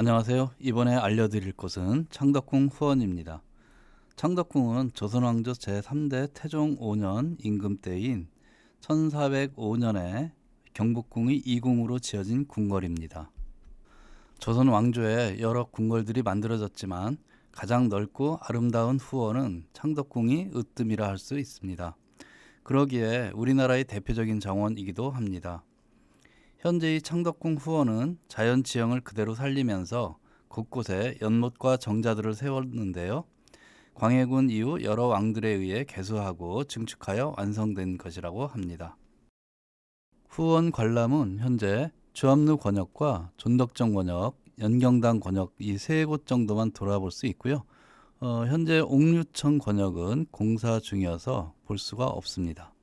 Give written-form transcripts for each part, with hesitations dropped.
안녕하세요. 이번에 알려드릴 곳은 창덕궁 후원입니다. 창덕궁은 조선왕조 제3대 태종 5년 임금 때인 1405년에 경복궁의 2궁으로 지어진 궁궐입니다. 조선 왕조에 여러 궁궐들이 만들어졌지만 가장 넓고 아름다운 후원은 창덕궁이 으뜸이라 할 수 있습니다. 그러기에 우리나라의 대표적인 정원이기도 합니다. 현재의 창덕궁 후원은 자연 지형을 그대로 살리면서 곳곳에 연못과 정자들을 세웠는데요. 광해군 이후 여러 왕들에 의해 개수하고 증축하여 완성된 것이라고 합니다. 후원 관람은 현재 주암루 권역과 존덕정 권역, 연경당 권역 이 세 곳 정도만 돌아볼 수 있고요. 현재 옥류청 권역은 공사 중이어서 볼 수가 없습니다.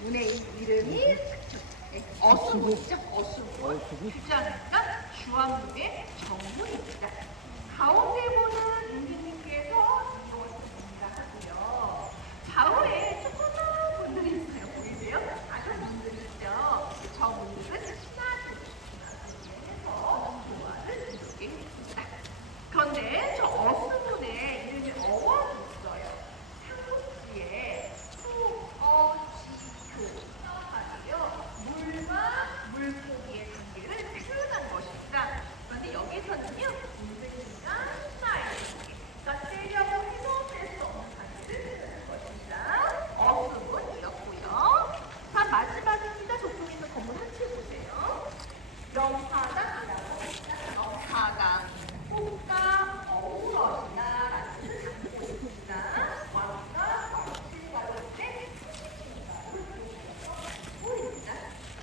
문의 이름이 어수문이죠. 어수문. 주장가 주왕문의 정문입니다. 가운데 보는 임금님께서 이루어졌습니다 하고요. 좌우에 조그마한 문들이 있어요. 보이세요? 작은 문들이 있죠. 저 문들은 신하들을 해서 조화를 이루게 했습니다. 그런데 저 어수문에 이름이 어원이 있어요. 삼국지에 물과 물고기의 관계를 표현한 것입니다. 그런데 여기서는요, 임금님과 신하에게 때려고 해도 뗄 수 없는 관계를 표현한 것입니다. 어수문이었고요. 자, 마지막입니다. 저쪽에 있는 건물 한 채 보세요. 영화당이라고 합니다. 영화당, 꽃과 어우러진다라는 뜻을 담고 있습니다. 왕과 왕실 가족의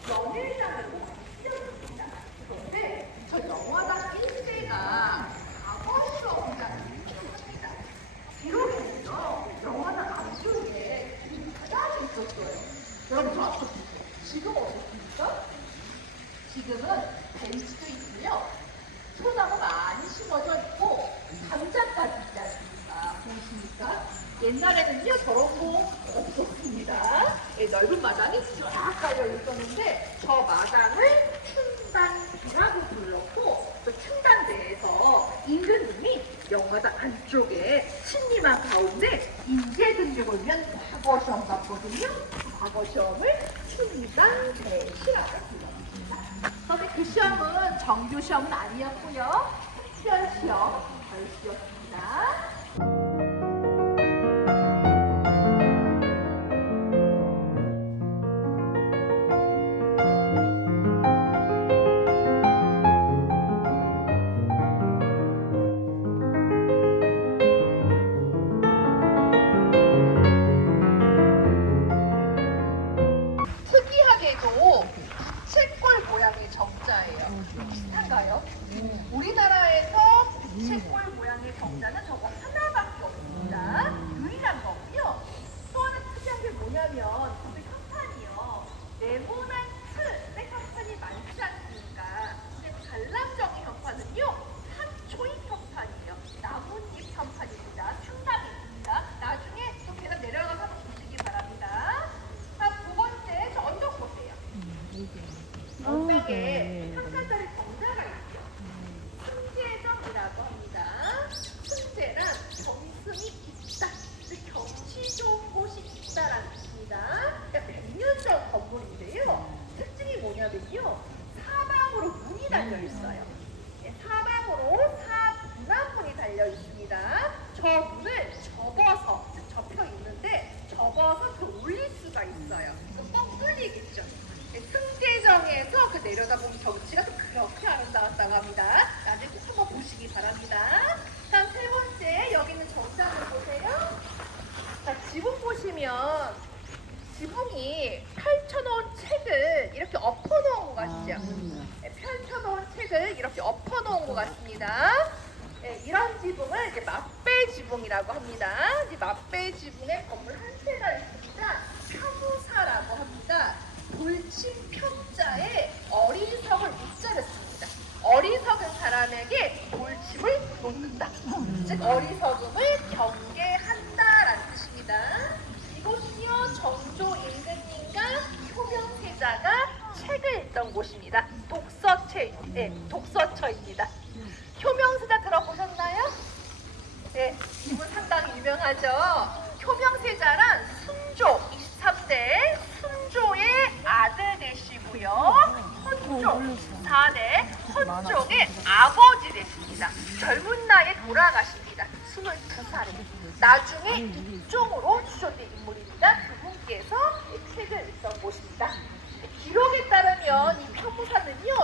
연일당으로 쓰여집니다. 그런데 저 영화당 1세가 과거 시험이라는 뜻입니다. 기록에는요, 영화당 앞쪽에 바닥이 있었어요. 여러분 저 앞쪽 보세요. 지금 어떻습니까? 지금은 벤치도 있고요. 소나무 많이 심어져 있고 감자까지 있지 않습니까? 보이십니까? 옛날에는요 저런 거 없었습니다. 넓은 마당이 쫙 깔려 있었는데 저 마당을 층단이라고 불렀고 또 층단 내에서 임금님이 영화당 안쪽에 신림한 가운데 인재 등록을 위한 과거 시험 봤거든요. 과거 시험을 층단 대시라고 불렀습니다. 그런데 그 시험은 정규 시험은 아니었고요. 특별 시험 별시였습니다. 특이하게도 채꼴 모양의 정자예요. 비슷한가요? 우리나라에서 채꼴 모양의 정자는 저거 하나밖에 없습니다. 유일한 거고요. 또 하나 특이한 게 뭐냐면 우리 평판이요. 네모난 새 평판이 많지 않습니까? 근데 관람정의 평판은요. 한초입 평판이에요. 나뭇잎 평판입니다. 상당히 있습니다. 나중에 또 계단 내려가서 한번 보시기 바랍니다. 자, 두 번째 저 언덕 보세요. 언덕에 한 가지 정자가 있죠. 승재정이라고 합니다. 승재란 정승이 깊다, 경치 좋은 곳이 있다라는 뜻입니다. 그러니까 100년 전 건물인데요. 특징이 뭐냐면요. 사방으로 문이 달려 있어요. 사방으로 사문화문이 달려 있습니다. 저 문을 접어서, 접혀 있는데 접어서 그 올릴 수가 있어요. 뻥 뚫리겠죠. 승재정에서 그 내려다보면 경치가 또 그렇게 아름다웠다고 합니다. 나중에 꼭 한번 보시기 바랍니다. 다음 세 번째, 여기 있는 정자를 보세요. 자, 지붕 보시면 지붕이 펼쳐놓은 책을 이렇게 엎어놓은 것 같죠? 펼쳐놓은 책을 이렇게 엎어놓은 것 같습니다. 이런 지붕을 이제 맞배 지붕이라고 합니다. 이 맞배 지붕에 건물 한 채가 있습니다. 평우사라고 합니다. 돌침 평자에 어리석을 우자를 씁니다. 어리석은 사람에게 돌침을 놓는다. 즉 어리석음을 경계한다라는 뜻입니다. 이곳은요 정조 임금님과 효명 정처입니다. 효명세자 들어보셨나요? 네, 이분 상당히 유명하죠. 효명세자란 순조 23대 순조의 아들 되시고요. 헌족 4대 헌족의 아버지 되십니다. 젊은 나이에 돌아가십니다. 22살에. 나중에 육종으로 추존된 인물입니다. 그분께서 책을 써보십니다. 기록에 따르면 이 표무사는요,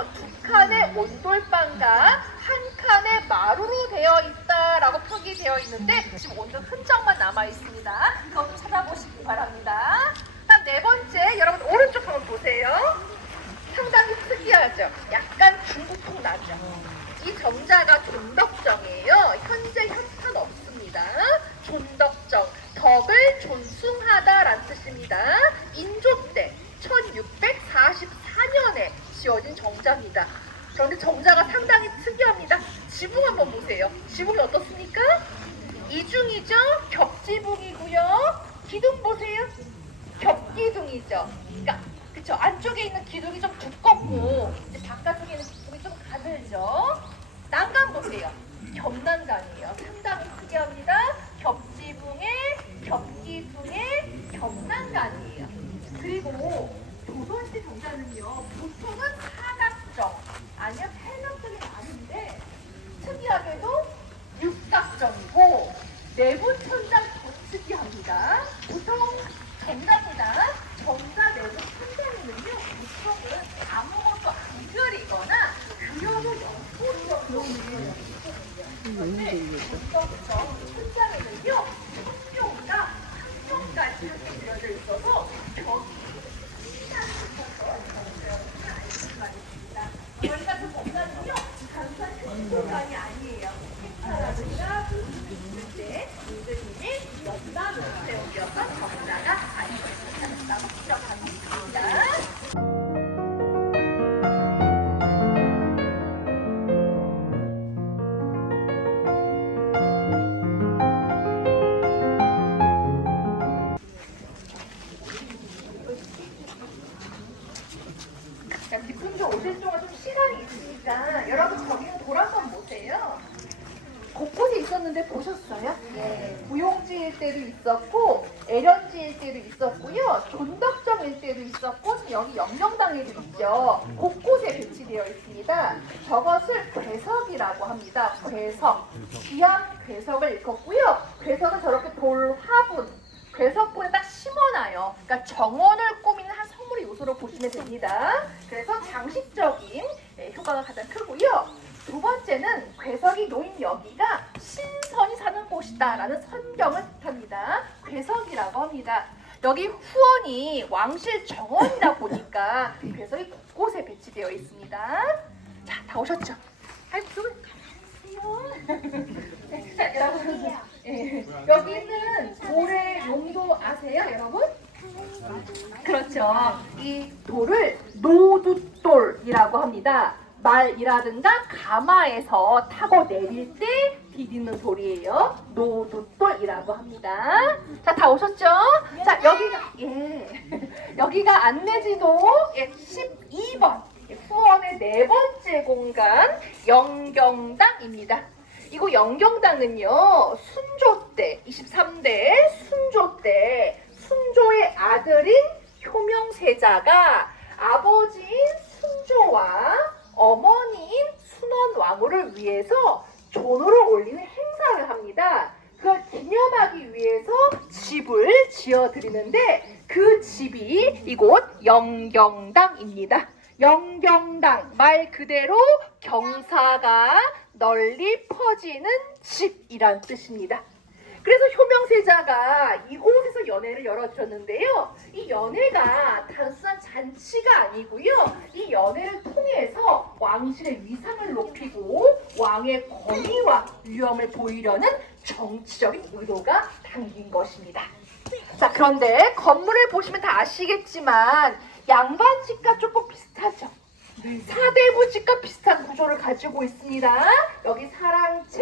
2칸의 온돌방과 1칸의 마루로 되어 있다라고 표기되어 있는데 지금 온돌 흔적만 남아 있습니다. 그거 좀 찾아보시기 바랍니다. 다음 네 번째, 여러분 오른쪽 한번 보세요. 상당히 특이하죠. 약간 중국풍 나죠. 이 정자가 존덕정이에요. 현재 현판 없습니다. 존덕정, 덕을 존숭하다라는 뜻입니다. 인조 때 1644년에 지어진 정자입니다. 그런데 정자가 상당히 특이합니다. 지붕 한번 보세요. 지붕이 어떻습니까? 이중이죠? 겹지붕이고요. 기둥 보세요. 겹기둥이죠. 그러니까 그쵸? 안쪽에 있는 기둥이 좀 두껍고 이제 바깥쪽에 있는 기둥이 좀 가늘죠. 난간 보세요. 겹난간이에요. 상당히 특이합니다. 겹지붕에 겹기둥에 겹난간이에요. 그리고 조선시대 정자는요, 보통은 사각정 아니면 팔각정이 많은데 특이하게도 육각정이고 내부 천장 더 특이합니다. 보통 정자입니다. 정자 내부 천장에는요, 보통은 아무것도 안 그리거나 그려도 연꽃으로 그런데 육각정 천장에는요, 성묘가 한쪽까지 이렇게 그려져 있어서 벽이 저희 같은 공간은요, 단순한 공간이 아니에요. 행사라든가 있을 때 인근님이 연단으로 세우려서 정자가 아니었다고 지적합니다. 뒷분도 오실 동안 좀 시간이 있으니까 여러분 저기는 돌 한번 보세요. 곳곳에 있었는데 보셨어요? 네. 무용지일 때도 있었고 애련지일 때도 있었고요. 존덕정일 때도 있었고 지금 여기 영경당에도 있죠. 곳곳에 배치되어 있습니다. 저것을 괴석이라고 합니다. 괴석. 귀한 괴석을 일컫고요. 괴석은 저렇게 돌 화분, 괴석분에 딱 심어놔요. 그러니까 정원을 꾸미는 한 성물의 요소로 보시면 됩니다. 그래서 장식적인 효과가 가장 크고요. 두 번째는 괴석이 놓인 여기가 신선이 사는 곳이다라는 선경을 뜻합니다. 괴석이라고 합니다. 여기 후원이 왕실 정원이다 보니까 괴석이 곳곳에 배치되어 있습니다. 자, 다 오셨죠? 아이고, 네, 자, 여러분, 여기는 돌의 용도 아세요, 여러분? 그렇죠. 이 돌을 노두돌이라고 합니다. 말이라든가 가마에서 타고 내릴 때 디디는 돌이에요. 노두돌이라고 합니다. 자, 다 오셨죠? 자, 여기가 안내지도 12번 후원의 네 번째 공간 영경당입니다. 이곳 영경당은요, 순조 때 23대 순조 때 순조의 아들인 효명세자가 아버지인 순조와 어머니인 순원왕후를 위해서 존호를 올리는 행사를 합니다. 그걸 기념하기 위해서 집을 지어드리는데 그 집이 이곳 영경당입니다. 영경당, 말 그대로 경사가 널리 퍼지는 집이란 뜻입니다. 그래서 효명세자가 이곳에서 연회를 열어주셨는데요. 이 연회가 단순한 잔치가 아니고요. 이 연회를 통해서 왕실의 위상을 높이고 왕의 권위와 위엄을 보이려는 정치적인 의도가 담긴 것입니다. 자, 그런데 건물을 보시면 다 아시겠지만 양반집과 조금 비슷하죠. 사대부집과 비슷한 구조를 가지고 있습니다. 여기 사랑채,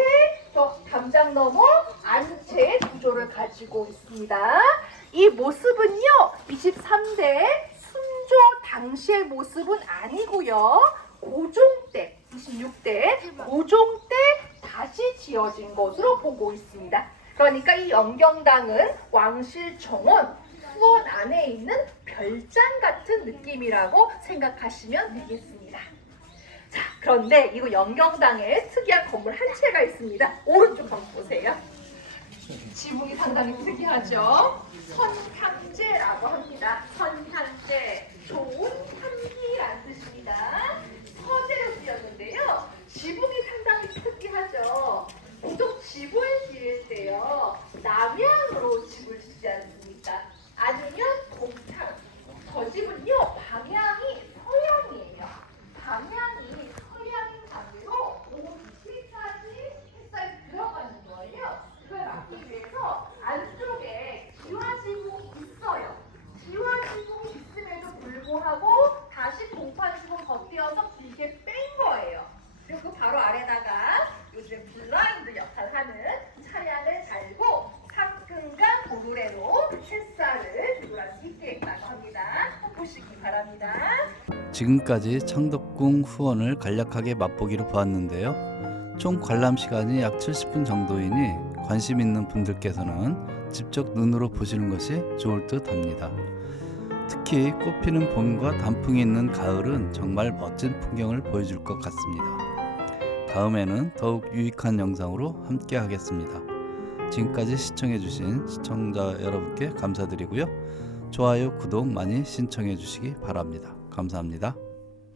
저 담장 너머 안채의 구조를 가지고 있습니다. 이 모습은요, 23대 순조 당시의 모습은 아니고요. 고종 때, 26대 이제 고종 때 다시 지어진 것으로 보고 있습니다. 그러니까 이 영경당은 왕실 정원, 후원 안에 있는 별장 같은 느낌이라고 생각하시면 되겠습니다. 자, 그런데 이거 영경당에 특이한 건물 한 채가 있습니다. 오른쪽 한번 보세요. 지붕이 상당히 특이하죠. 선향제라고 합니다. 선향제, 좋은 향기란 뜻입니다. 서재로 지었는데요. 지붕이 상당히 특이하죠. 보통 집을 지을 때요, 남향으로 집을 짓지 않습니까? 아니면 동향. 저 집은요, 방향이 서양이에요. 방향이 서양인 관계로 5m까지 햇살이 들어가는 거예요. 그걸 막기 위해서 안쪽에 기와지붕이 있어요. 기와지붕이 있음에도 불구하고 다시 공판지붕 겉띄어서 길게 뺀 거예요. 그리고 그 바로 아래다가 요즘에 블라인드 역할을 하는 차량을 달고 상근과 도르래로 햇살을 누럴 수 있게 했다고 합니다. 꼭 보시기 바랍니다. 지금까지 창덕궁 후원을 간략하게 맛보기로 보았는데요. 총 관람 시간이 약 70분 정도이니 관심 있는 분들께서는 직접 눈으로 보시는 것이 좋을 듯 합니다. 특히 꽃피는 봄과 단풍이 있는 가을은 정말 멋진 풍경을 보여줄 것 같습니다. 다음에는 더욱 유익한 영상으로 함께 하겠습니다. 지금까지 시청해주신 시청자 여러분께 감사드리고요. 좋아요, 구독 많이 신청해 주시기 바랍니다. 감사합니다.